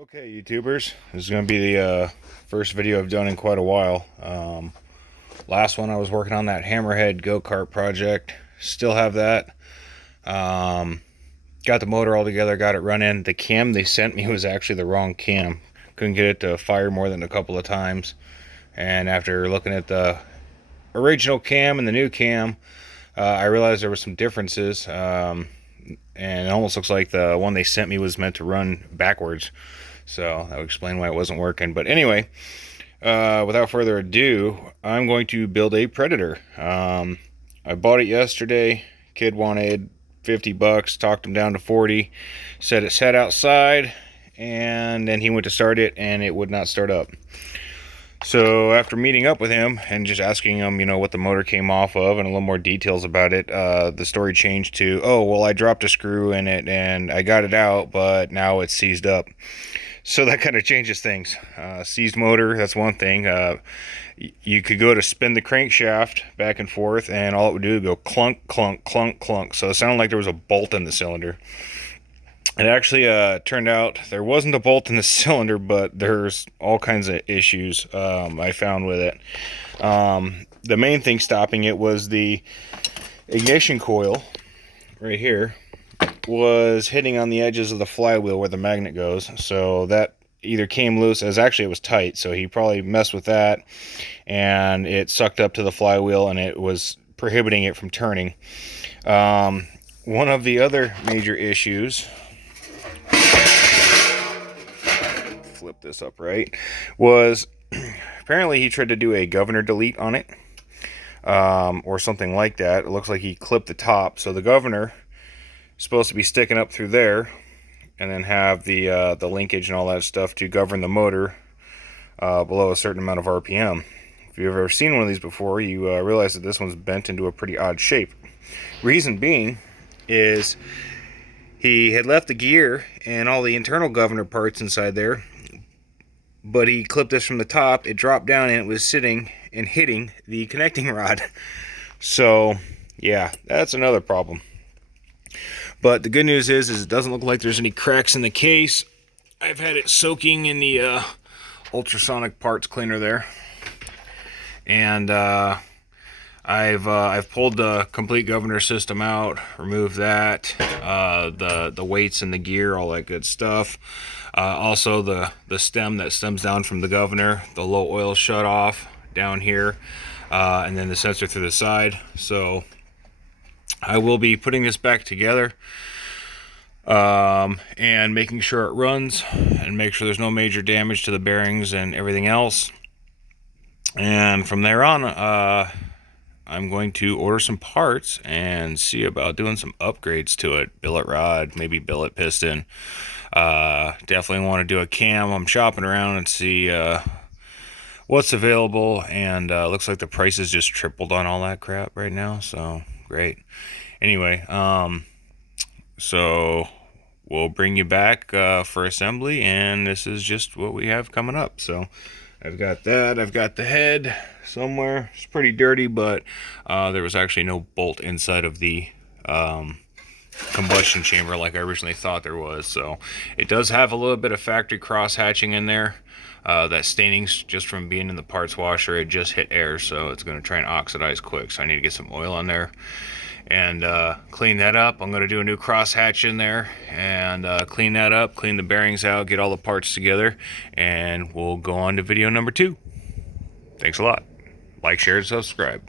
Okay, YouTubers, this is going to be the first video I've done in quite a while. Last one I was working on that Hammerhead go-kart project. Still have that. Got the motor all together, got it running. The cam they sent me was actually the wrong cam. Couldn't get it to fire more than a couple of times. And after looking at the original cam and the new cam, I realized there were some differences. And it almost looks like the one they sent me was meant to run backwards. So that would explain why it wasn't working. But anyway, without further ado, I'm going to build a Predator. I bought it yesterday. Kid wanted 50 bucks, talked him down to 40. Said it sat outside, and then he went to start it, and it would not start up. So after meeting up with him and just asking him, what the motor came off of and a little more details about it, the story changed to, oh, well, I dropped a screw in it and I got it out, but now it's seized up. So that kind of changes things. Seized motor, that's one thing. You could go to spin the crankshaft back and forth, and all it would do would go clunk, clunk, clunk, clunk. So it sounded like there was a bolt in the cylinder. It actually turned out there wasn't a bolt in the cylinder, but there's all kinds of issues I found with it. The main thing stopping it was the ignition coil right here was hitting on the edges of the flywheel where the magnet goes. So that either came loose, as actually it was tight, so he probably messed with that, and it sucked up to the flywheel and it was prohibiting it from turning. One of the other major issues, flip this up right, was apparently he tried to do a governor delete on it, or something like that. It looks like he clipped the top, so the governor is supposed to be sticking up through there, and then have the linkage and all that stuff to govern the motor below a certain amount of RPM. If you've ever seen one of these before, you realize that this one's bent into a pretty odd shape. Reason being is he had left the gear and all the internal governor parts inside there, but he clipped this from the top, it dropped down, and it was sitting and hitting the connecting rod. So yeah, that's another problem. But the good news is it doesn't look like there's any cracks in the case. I've had it soaking in the ultrasonic parts cleaner there, and I've pulled the complete governor system out, removed that, the weights and the gear, all that good stuff. Also the stem that stems down from the governor, the low oil shut off down here, and then the sensor through the side. So I will be putting this back together and making sure it runs and make sure there's no major damage to the bearings and everything else. And from there on, I'm going to order some parts and see about doing some upgrades to it. Billet rod, maybe billet piston. Definitely want to do a cam. I'm shopping around and see what's available, and looks like the prices just tripled on all that crap right now, so great. Anyway, so we'll bring you back for assembly, and this is just what we have coming up. So I've got that. I've got the head somewhere. It's pretty dirty, but there was actually no bolt inside of the combustion chamber like I originally thought there was. So it does have a little bit of factory cross hatching in there. That staining's just from being in the parts washer. It just hit air, so it's going to try and oxidize quick. So I need to get some oil on there and clean that up. I'm going to do a new cross hatch in there and clean that up, clean the bearings out, get all the parts together, and we'll go on to video number 2. Thanks a lot. Like, share, and subscribe.